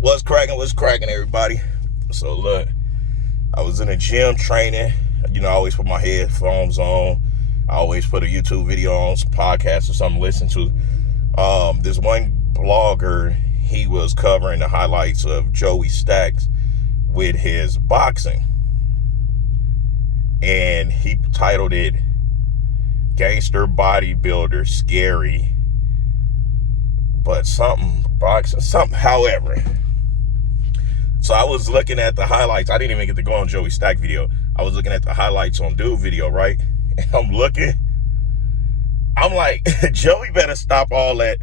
What's cracking, everybody? So look, I was in the gym training. I always put my headphones on. I always put a YouTube video on, some podcast or something to listen to. This one blogger, he was covering the highlights of Joey Stacks with his boxing. And he titled it, Gangster Bodybuilder Scary, but however. So I was looking at the highlights. I didn't even get to go on Joey Stack video. I was looking at the highlights on Dude video, right? And I'm like, Joey better stop all that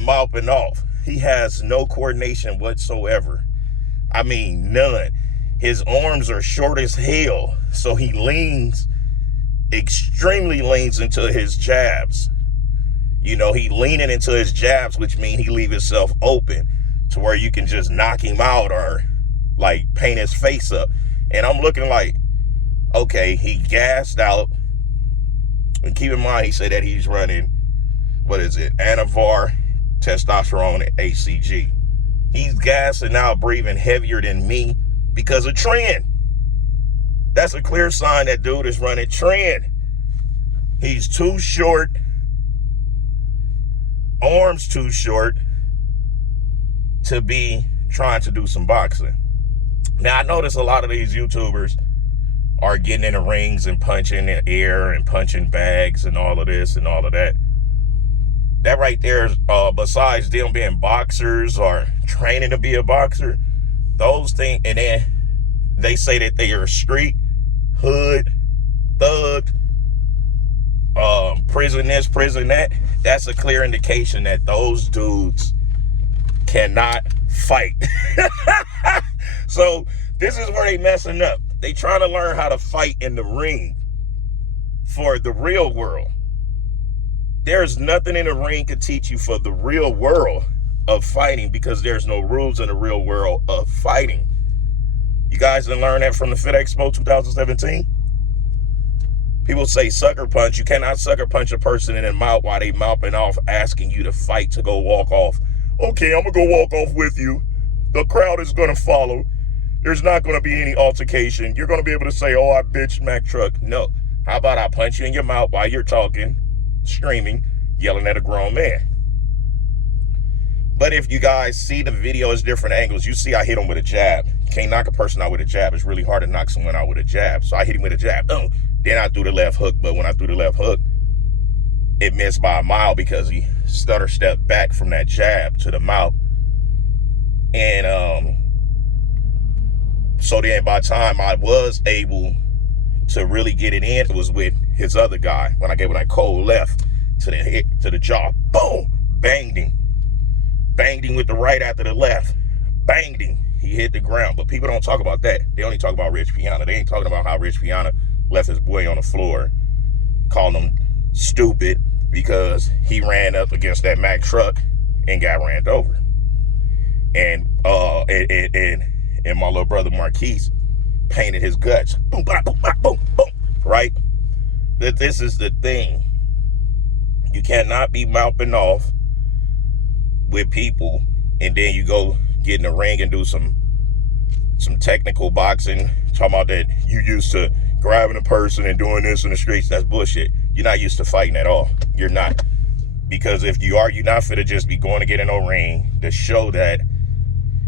mopping off. He has no coordination whatsoever. I mean, none. His arms are short as hell, so he extremely leans into his jabs. He leaning into his jabs, which means he leave himself open to where you can just knock him out or like paint his face up. And I'm looking like, okay, he gassed out. And keep in mind, he said that he's running, Anavar, testosterone, and HCG. He's gassing out, breathing heavier than me because of trend. That's a clear sign that dude is running trend. He's too short, arms too short to be trying to do some boxing. Now, I notice a lot of these YouTubers are getting in the rings and punching in air and punching bags and all of this and all of that. That right there, besides them being boxers or training to be a boxer, those things, and then they say that they are street, hood, thug, prison this, prison that. That's a clear indication that those dudes cannot fight. So this is where they messing up. They trying to learn how to fight in the ring for the real world. There's nothing in the ring to teach you for the real world of fighting because there's no rules in the real world of fighting. You guys didn't learn that from the Fit Expo 2017? People say sucker punch. You cannot sucker punch a person in the mouth while they mouthing off asking you to fight to go walk off. Okay, I'm going to go walk off with you. The crowd is going to follow. There's not going to be any altercation. You're going to be able to say, oh, I bitched Mack Truck. No. How about I punch you in your mouth while you're talking, screaming, yelling at a grown man? But if you guys see the video, it's different angles. You see I hit him with a jab. Can't knock a person out with a jab. It's really hard to knock someone out with a jab. So I hit him with a jab. Then I threw the left hook. But when I threw the left hook, it missed by a mile because he stutter stepped back from that jab to the mouth. And so then by the time I was able to really get it in, it was with his other guy. When I gave him that cold left to the hip, to the jaw, boom, banged him. Banged him with the right after the left. Banged him. He hit the ground. But people don't talk about that. They only talk about Rich Piana. They ain't talking about how Rich Piana left his boy on the floor, calling him stupid because he ran up against that Mack Truck and got ran over. And my little brother Marquise painted his guts. Boom, boom, boom, boom, boom. Right? That this is the thing. You cannot be mouthing off with people and then you go get in the ring and do some technical boxing. Talking about that you used to grabbing a person and doing this in the streets. That's bullshit. You're not used to fighting at all. You're not. Because if you are, you're not fit to just be going to get in a ring to show that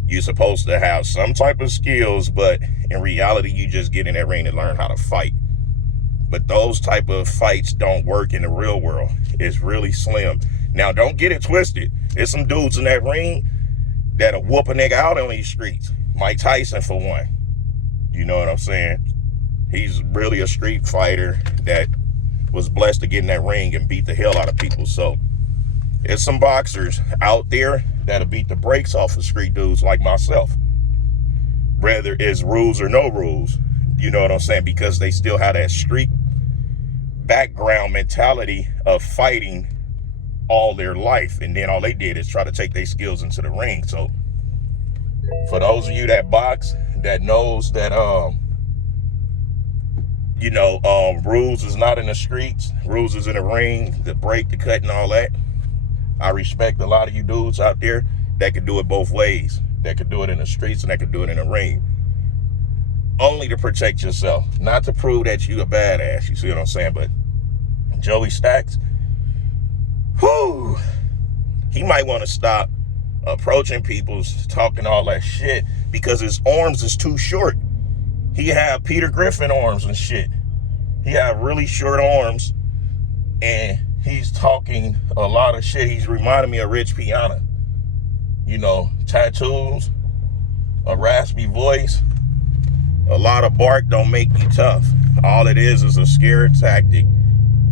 you're supposed to have some type of skills, but in reality, you just get in that ring and learn how to fight. But those type of fights don't work in the real world. It's really slim. Now, don't get it twisted. There's some dudes in that ring that'll whoop a nigga out on these streets. Mike Tyson, for one. You know what I'm saying? He's really a street fighter that was blessed to get in that ring and beat the hell out of people. So there's some boxers out there that'll beat the brakes off of street dudes like myself. Whether it's rules or no rules. You know what I'm saying? Because they still have that street background mentality of fighting all their life. And then all they did is try to take their skills into the ring. So for those of you that box, that knows that rules is not in the streets, rules is in the ring, the break, the cut, and all that. I respect a lot of you dudes out there that can do it both ways. that could do it in the streets and that could do it in the ring. Only to protect yourself, not to prove that you a badass. You see what I'm saying? But Joey Stacks, whoo, he might want to stop approaching people, talking all that shit, because his arms is too short. He have Peter Griffin arms and shit. He have really short arms, and he's talking a lot of shit. He's reminding me of Rich Piana. You know, tattoos, a raspy voice, a lot of bark don't make you tough. All it is a scare tactic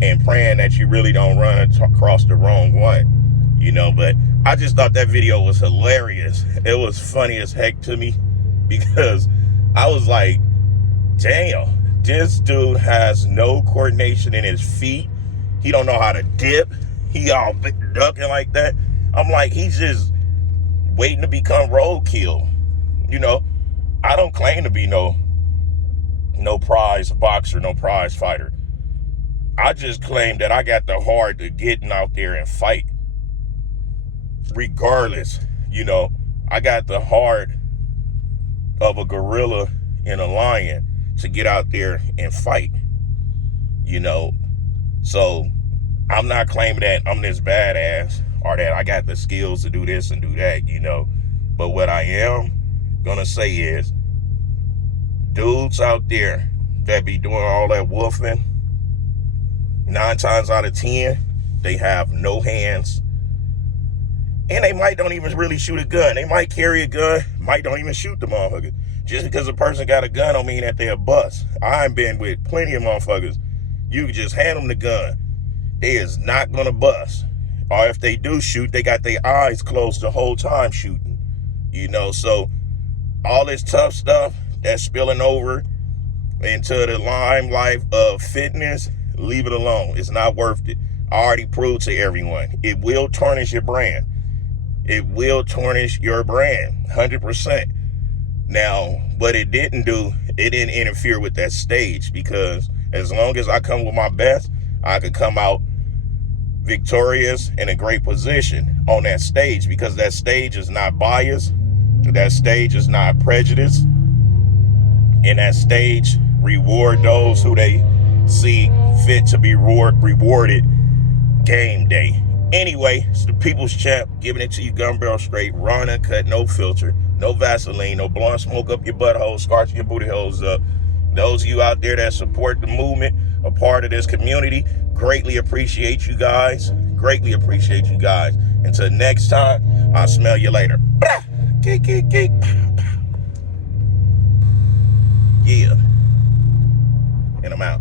and praying that you really don't run across the wrong one. You know, but I just thought that video was hilarious. It was funny as heck to me because I was like, damn, this dude has no coordination in his feet. He don't know how to dip. He all ducking like that. I'm like, he's just waiting to become roadkill. You know, I don't claim to be no prize boxer, no prize fighter. I just claim that I got the heart to getting out there and fight. Regardless, you know, I got the heart of a gorilla and a lion to get out there and fight. You know, so I'm not claiming that I'm this badass or that I got the skills to do this and do that, you know. But what I am gonna say is, dudes out there that be doing all that wolfing, 9 times out of 10, they have no hands. And they might don't even really shoot a gun. They might carry a gun, might don't even shoot the motherfucker. Just because a person got a gun don't mean that they're a bust. I've been with plenty of motherfuckers. You can just hand them the gun. They is not gonna bust. Or if they do shoot, they got their eyes closed the whole time shooting. You know, so all this tough stuff that's spilling over into the limelight of fitness, leave it alone. It's not worth it. I already proved to everyone. It will tarnish your brand. It will tarnish your brand, 100%. Now, what it didn't do, it didn't interfere with that stage, because as long as I come with my best, I could come out victorious in a great position on that stage, because that stage is not biased. That stage is not prejudiced. And that stage reward those who they see fit to be rewarded game day. Anyway, it's the People's Champ, giving it to you gun barrel straight, raw and uncut, no filter, no Vaseline, no blowing smoke up your butthole, scorching your booty holes up. Those of you out there that support the movement, a part of this community, greatly appreciate you guys. Greatly appreciate you guys. Until next time, I'll smell you later. Geek, geek, geek. Yeah. And I'm out.